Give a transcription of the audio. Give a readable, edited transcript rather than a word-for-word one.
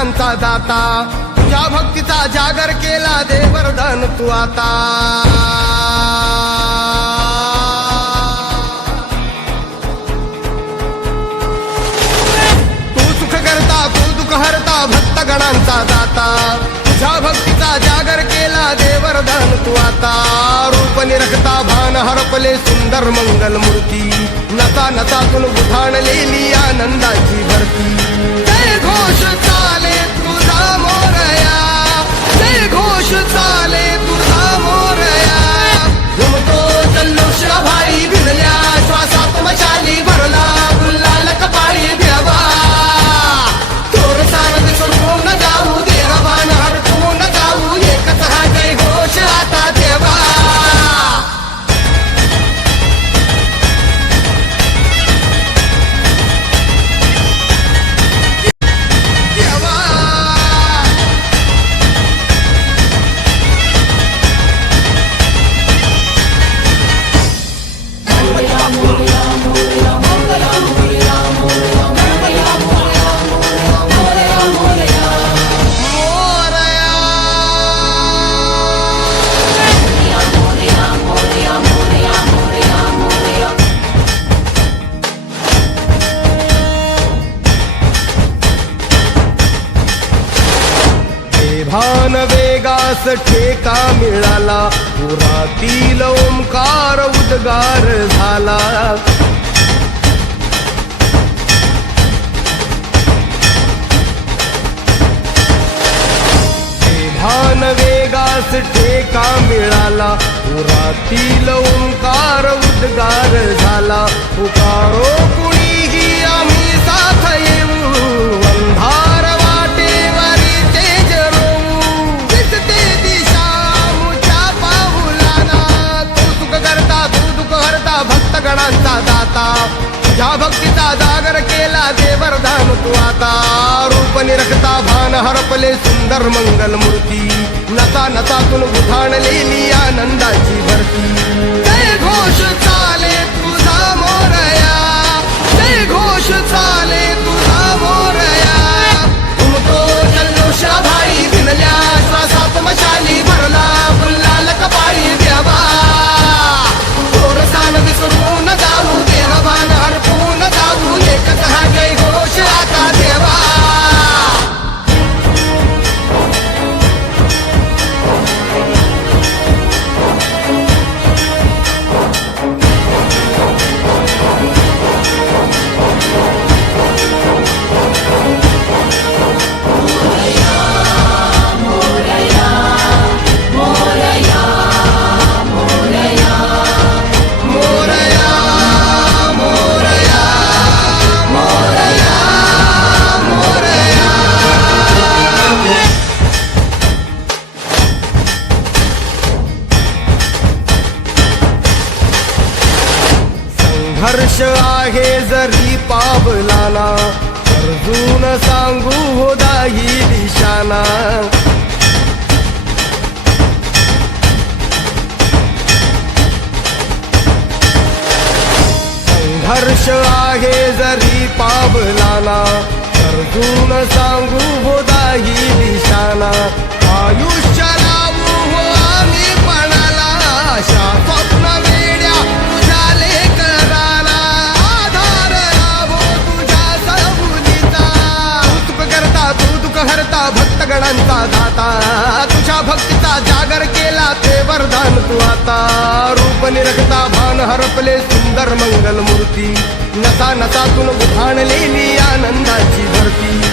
गणांचा दाता तुझ्या भक्तीचा जागर केला दे वरदान तू आता हरता भक्त गणांचा दाता तुझ्या भक्तीचा जागर केला दे वरदान तू आता रूप निरखता भान हरपले सुंदर मंगल मूर्ती नता नतातून उठाणलेली आनंदाची भरती जय घोष चाले तुझा मोरया जय घोष चाले तुझा मोरया घुमतो जल्लोष भाई भिडल्या श्वासात मशाली भरला गुल्हाल कपाळी देवा भान वेगास ठेका मिळाला पुरातील ओंकार उद्गार झाला भान वेगास ठेका मिळाला पुरातील ओंकार उद्गार झाला पुकारो कुणीही आम्ही साथ येऊ अंधार वाटेवरी तेज रोवू दिसते दिशा मुच्या पाऊलाना तू सुख करता तू दुःख हरता भक्त गणांचा दाता तुझ्या भक्तीचा जागर केला दे वरदान तू आता रूप निरखता भान हरपले सुंदर मंगल मूर्ती नता नतातून उठाणलेली आनंदाची भरती जय घोष चाले तुझा मोरया जय घोष चाले तुझा मोरया घुमतो जल्लोष भाई भिनल्या श्वासात मशाली भरला गुल्हाल कपाळी देवा थोरसान विसरून जाऊ देहभान हरपून जाऊ एकच हा जय घोष आता देवा हर्ष आहे जरी पावलाना अर्जुन सांगू हो दाही दिशाना संघर्ष आहे जरी पावलाना अर्जुन सांगू हो दाही दिशाना आयुष्य लावू हो आम्ही पणाला आशा स्वप्न वेड्या तुझ्या लेकराला आधार लाभो तुझ्या सबुलीचा सुख करता तू दुःख हरता भक्त गणांचा दाता तुझ्या भक्तीचा जागर केला ते वरदान तू आता रूप निरखता भान हरपले सुंदर मंगल मूर्ती नसा नसातून उठाणलेली आनंदाची भरती